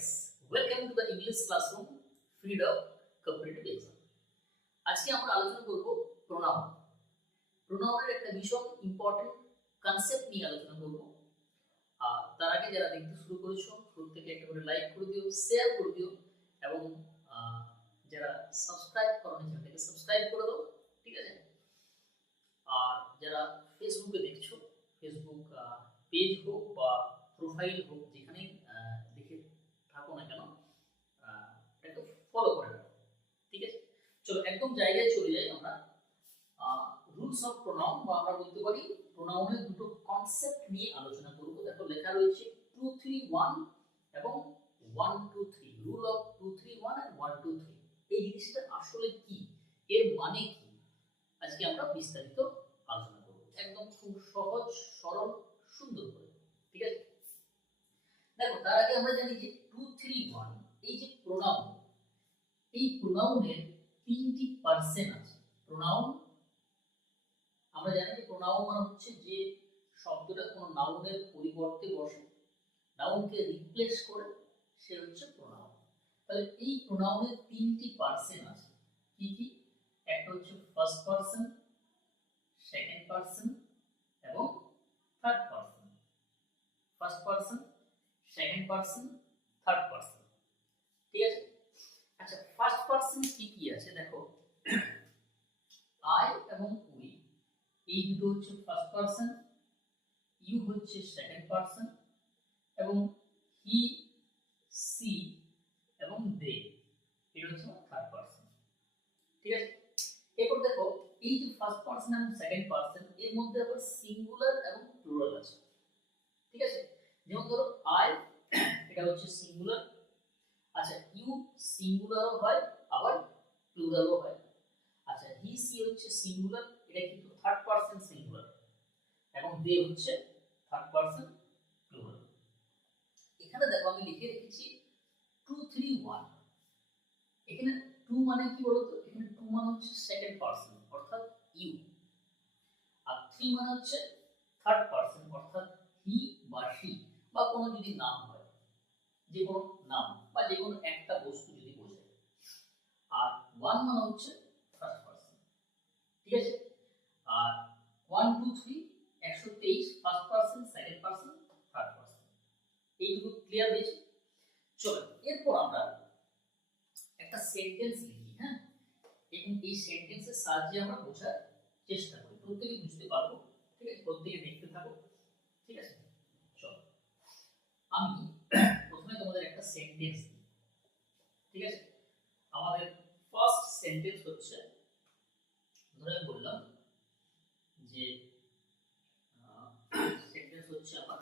friends, welcome to the English classroom feed of competitive exam. আজকে আমরা আলোচনা করব প্রোনাউন। প্রোনাউনের একটা ভীষণ ইম্পর্টেন্ট কনসেপ্ট নিয়ে আলোচনা করব। আর তার আগে যারা দেখতে শুরু করেছো প্রত্যেকে একটা করে লাইক করে দিও, শেয়ার করে দিও এবং যারা সাবস্ক্রাইব করোনি চ্যানেলটাকে সাবস্ক্রাইব করে দাও, ঠিক আছে? আর যারা ফেসবুকে দেখছো, ফেসবুক পেজ হোক বা প্রোফাইল হোক, যেখানেই দেখে থাকো না কেন এটাকে ফলো করে রাখো, ঠিক আছে? চলো একদম জায়গায় চলে যাই আমরা। রুলস অফ প্রোনাউন বা আমরা বলতে পারি প্রোনাউনের দুটো কনসেপ্ট নিয়ে আলোচনা করব। দেখো লেখা রয়েছে 2 3 1 এবং 1 2 3, রুল অফ 2 3 1 আর 1 2 3। এই জিনিসটা আসলে কি, এর মানে কি, আজকে আমরা বিস্তারিত আলোচনা করব, একদম খুব সহজ সরল সুন্দর করে, ঠিক আছে? দেখো তার আগে আমরা জানি যে 2 3 1 এই যে প্রোনাউন, এই প্রোনাউনের তিনটি পার্সন আছে। প্রোনাউন আমরা জানি যে প্রোনাউন মানে হচ্ছে যে শব্দটা কোনো নাউনের পরিবর্তে বসে, নাউনকে রিপ্লেস করে, সে হচ্ছে প্রোনাউন। তাহলে এই প্রোনাউনের তিনটি পার্সন আছে। কি কি? একটা হচ্ছে ফার্স্ট পার্সন, সেকেন্ড পার্সন এবং third person. First person, second person, third person, ঠিক আছে? আচ্ছা, ফার্স্ট পার্সন কি কি আছে দেখো, আই এবং উই এই দুটো হচ্ছে ফার্স্ট পার্সন, ইউ হচ্ছে সেকেন্ড পার্সন এবং হি, সি এবং দে এটা হচ্ছে থার্ড পার্সন, ঠিক আছে? এরপর দেখো এই যে ফার্স্ট পার্সন এবং সেকেন্ড পার্সন এর মধ্যে আবার সিঙ্গুলার এবং প্লুরাল আছে, ঠিক আছে? যেমন ধরো আই এটা হচ্ছে সিঙ্গুলার, আচ্ছা ইউ সিঙ্গুলারও হয় আবার প্লুরালও হয়। আচ্ছা হি সি হচ্ছে সিঙ্গুলার, এটা কিন্তু থার্ড পারসন সিঙ্গুলার, এবং দে হচ্ছে থার্ড পারসন প্লুরাল। এখানে দেখো আমি লিখে রেখেছি 2 3 1। এখানে 2 মানে কি বলতো, এখানে 2 মানে হচ্ছে সেকেন্ড পারসন অর্থাৎ ইউ, আর 3 মানে হচ্ছে থার্ড পারসন অর্থাৎ হি বা শি বা কোনো যদি নাম হয়, যে কোনো নাম বা যে কোনো একটা বস্তু যদি বোঝায়। আর 1 মানে হচ্ছে ফার্স্ট পারসন, ঠিক আছে? আর 1 2 3 123 first person, second person, third person. এইটুকু ক্লিয়ার হয়েছে? চলো এরপর আমরা একটা সেন্টেন্স লিখি, হ্যাঁ? এবং এই সেন্টেন্সের সাহায্যে আমরা বোঝার চেষ্টা করি, প্রত্যেকে বুঝতে পারবো, ঠিক আছে? প্রত্যেকে দেখতে থাকো, ঠিক আছে? চলো আমি প্রথমে তোমাদের একটা সেন্টেন্স দিই, ঠিক আছে? আমাদের ফার্স্ট সেন্টেন্স হচ্ছে, ধরে বললাম যে সেন্টেন্স হচ্ছে আমার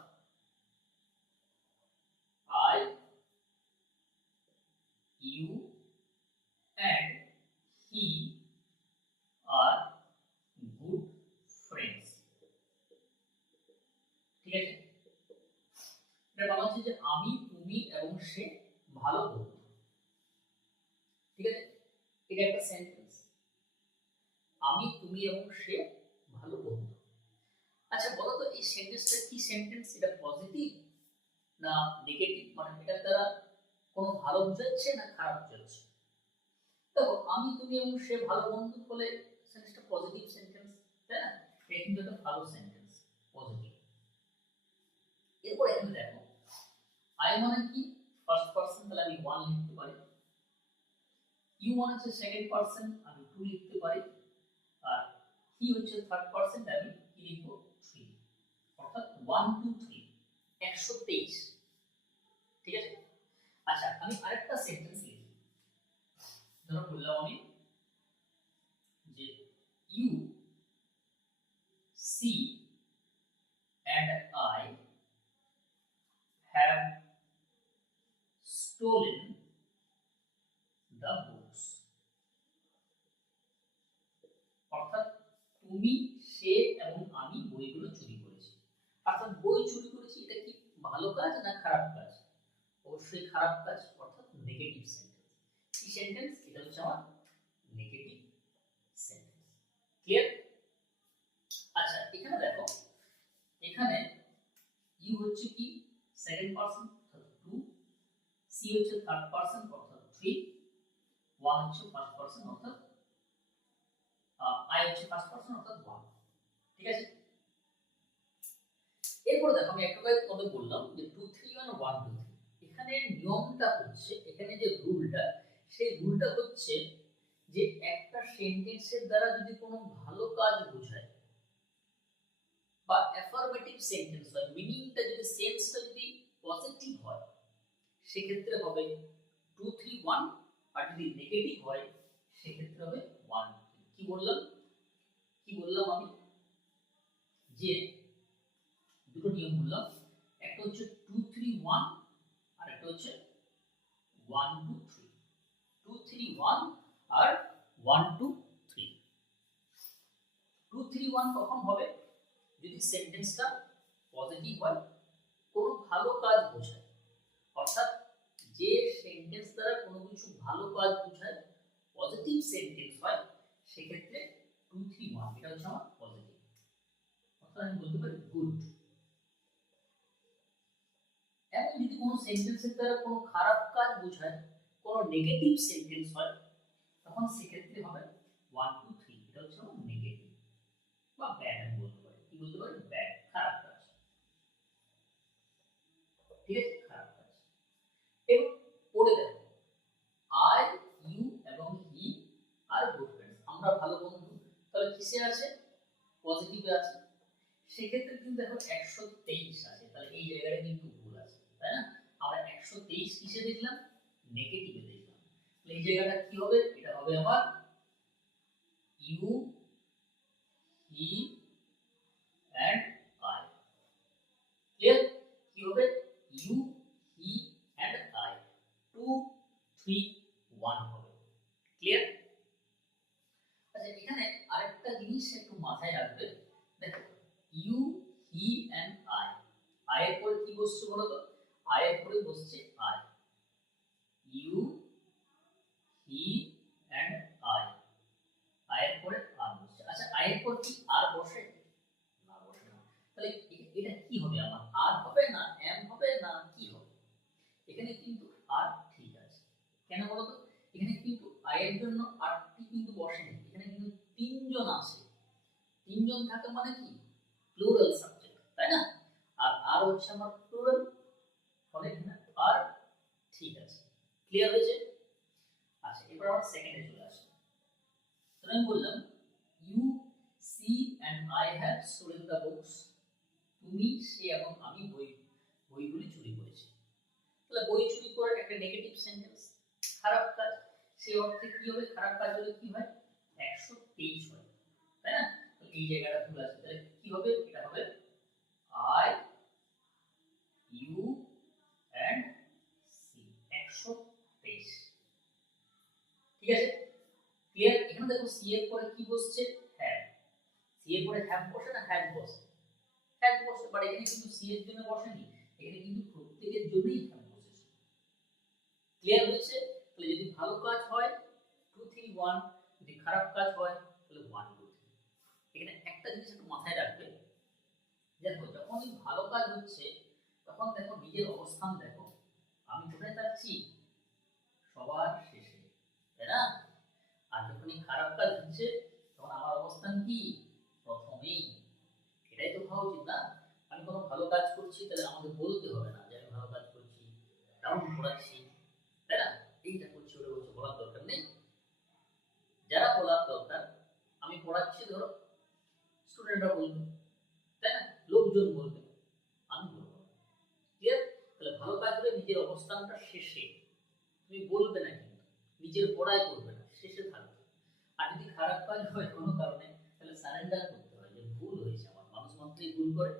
I U and he are good friends, ঠিক আছে? এটা বলা হচ্ছে যে আমি, তুমি এবং সে ভালো বন্ধু, ঠিক আছে? এটা একটা সেন্টেন্স, আমি, তুমি এবং সে ভালো বন্ধু। আচ্ছা বলো তো এই সেন্টেন্সটা কি সেন্টেন্স? এটা পজিটিভ না নেগেটিভ, মানে এটা দ্বারা কোনো ভালো বোঝাচ্ছে না খারাপ বোঝাচ্ছে? দেখো আমি, তুমি এবং সে ভালো বন্ধু হলে সেন্টেন্সটা পজিটিভ সেন্টেন্স, তাই না? এটা কিন্তু একটা ভালো সেন্টেন্স, পজিটিভ। এরপর এখানে দেখো আই মানে কি ফার্স্ট পারসন, তাহলে আমি 1 লিখতে পারি। ইউ মানে হচ্ছে সেকেন্ড পারসন, আমি 2 লিখতে পারি। আর হি হচ্ছে থার্ড পারসন, আমি কি লিখবো 3, অর্থাৎ 1 2 3 123, ঠিক আছে? আচ্ছা আমি আরেকটা সেন্টেন্স লিখি, ধরো বললাম আমি যে you she and I have stolen the books, অর্থাৎ তুমি, সে এবং আমি বইগুলো চুরি করেছি। অর্থাৎ বই চুরি করেছি, এটা কি ভালো কাজ না খারাপ কাজ? অবশ্যই খারাপ কাজ, অর্থাৎ নেগেটিভ সেন্টেন্স। কি সেন্টেন্স? এটা হচ্ছে আমার নেগেটিভ সেন্টেন্স, ক্লিয়ার? আচ্ছা এখানে দেখো, এখানে ইউ হচ্ছে কি সেকেন্ড পারসন 2, সি হচ্ছে থার্ড পারসন অর্থাৎ 3, 1 হচ্ছে ফার্স্ট পারসন অর্থাৎ আই হচ্ছে ফার্স্ট পারসন অর্থাৎ 1। ঠিক আছে, এরপর দেখো আমি একটা কথা তোমাদের বললাম যে 2 3 1 1 2 3, এখানে নিয়মটা হচ্ছে, এখানে যে রুলটা, সেই রুলটা হচ্ছে যে একটা সেন্টেন্সের দ্বারা যদি কোনো ভালো কাজ বোঝায় বা অ্যাফার্মেটিভ সেন্টেন্স হয়, মিনিংটা যদি, সেন্সটা যদি পজিটিভ হয়, সেক্ষেত্রে হবে 2 3 1, আর যদি নেগেটিভ হয় সেক্ষেত্রে হবে 1 2 3। কি বললাম আমি, যে দুটো নিয়ম বললাম, একটা হচ্ছে 2 3 1 আর একটা হচ্ছে 1 2 3। 2 3 1 আর 1 2 3। 2 3 1 কখন হবে, যদি সেন্টেন্সটা পজিটিভ হয়, কোনো ভালো কাজ বোঝায়, অর্থাৎ যে সেন্টেন্স দ্বারা কোনো কিছু ভালো কাজ বোঝায়, পজিটিভ সেন্টেন্স হয়, সেক্ষেত্রে 2 3 1 এটা হচ্ছে আমার পজিটিভ, অর্থাৎ আমি বলতে পারি গুড। এবং যদি কোনো সেন্টেন্সের দ্বারা কোনো খারাপ কাজ বোঝায়, কোনো নেগেটিভ সেন্টেন্স হয়, তখন সেক্ষেত্রে হবে 1 2 3, এটা হচ্ছে আমার নেগেটিভ বা ব্যাড। আমি বলতে পারি, কি বলতে পারি, ব্যাড, খারাপ কাজ। ঠিক আছে, খারাপ কাজ। এবং পড়ে দেখো, আই ইউ এবং হি আর গুড ফ্রেন্ডস, আমরা ভালো বন্ধু, তাহলে কিসে আছে, পজিটিভে আছে। সেক্ষেত্রে কিন্তু দেখো 123 আছে, তাহলে এই জায়গাটা কিন্তু ভুল আছে, তাই না? আমরা 123 কিসে দেখলাম, নেগেটিভে দেখলাম। তাহলে এই জায়গাটা কি হবে, এটা হবে আমার you he and I. Clear? কি হবে, ইউ হি এন্ড আই, 2 3 1 হবে। ক্লিয়ার? আচ্ছা, এখানে আরেকটা জিনিস একটু মাথায় রাখবে, দেখো you he and I, I এর পরে কি বসছে বলো তো, আই এর পরে বসছে I, you he and I, I এর পরে আর বসছে। আচ্ছা, আই এর পর কি আর বসে, না বসে না, তাহলে এটা কি হবে, আমার আর হবে না এম হবে না কি হবে? এখানে কিন্তু আর ঠিক আছে, কেন বলো তো, এখানে কিন্তু আই এর জন্য আরটি কিন্তু বসেনি, এখানে কিন্তু তিনজন আছে, তিনজন থাকে মানে কি, প্লুরাল সাবজেক্ট, তাই না? আর হচ্ছে আমার প্লুরাল, ফলে এখানে আর ঠিক আছে। ক্লিয়ার হয়েছে? আচ্ছা, এবার আমরা সেকেন্ডে চলে আসি। তো আমি বললাম you she and I have stolen the books, তুমি সে এবং আমি বইগুলি চুরি করেছি। তাহলে বই চুরি করার একটা নেগেটিভ সেন্টেন্স, খারাপ কাজ, সেই অর্থে কি হবে, খারাপ কাজ হলে কি হয়, 123 হয়, তাই না? এই জায়গাটা ভুল আছে, তাহলে কি হবে, এটা হবে আই ইউ এন্ড সি, 123। ঠিক আছে, ক্লিয়ার? এখানে দেখো সি এর পরে কি বসছে, হ্যাভ, সি এর পরে হ্যাভ বসে না হ্যাড বসে, হ্যাড বসে, বাট এখানে কিন্তু সি এর জন্য বসেনি, এখানে কিন্তু প্রত্যেকের জন্যই হ্যাভ বসেছে। ক্লিয়ার হয়েছে? তাহলে যদি ভালো কাজ হয় 2 3 1, যদি খারাপ কাজ হয় তাহলে 1 2 3। এখানে একটা জিনিস একটু মাথায় রাখবে, দেখো যখনই ভালো কাজ হচ্ছে তখন দেখো নিজের অবস্থান দেখো, আমি কোথায় থাকছি, সবার শেষে, তাই না? আর যখনই খারাপ কাজ হচ্ছে তখন আমার অবস্থান কি, প্রথমেই। এটাই তো ভাবা উচিত না? আমি কোনো ভালো কাজ করছি তাহলে আমাকে বলতে হবে না যে আমি ভালো কাজ করছি, কারণ পড়াচ্ছি, তাই না? এইটা করছি ওটা করছি বলার দরকার নেই। যারা বলার দরকার, আমি পড়াচ্ছি, ধরো স্টুডেন্টরা বলবে, তাই না, লোকজন বলবে, আমি বলবো। ক্লিয়ার? তাহলে ভালো কাজ হলে নিজের অবস্থানটা শেষে, তুমি বলবে না, কিন্তু নিজের পড়াই করবে না, শেষে থাকবে। আর যদি খারাপ কাজ হয় কোনো কারণে, তাহলে সারেন্ডার করতে হয় যে ভুল হয়েছে আমার, মানুষ মাত্রই ভুল করে,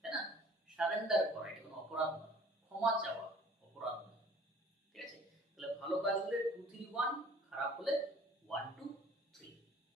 তাই না? সারেন্ডার করা, এটা কোনো অপরাধ নয়, ক্ষমা চাওয়া,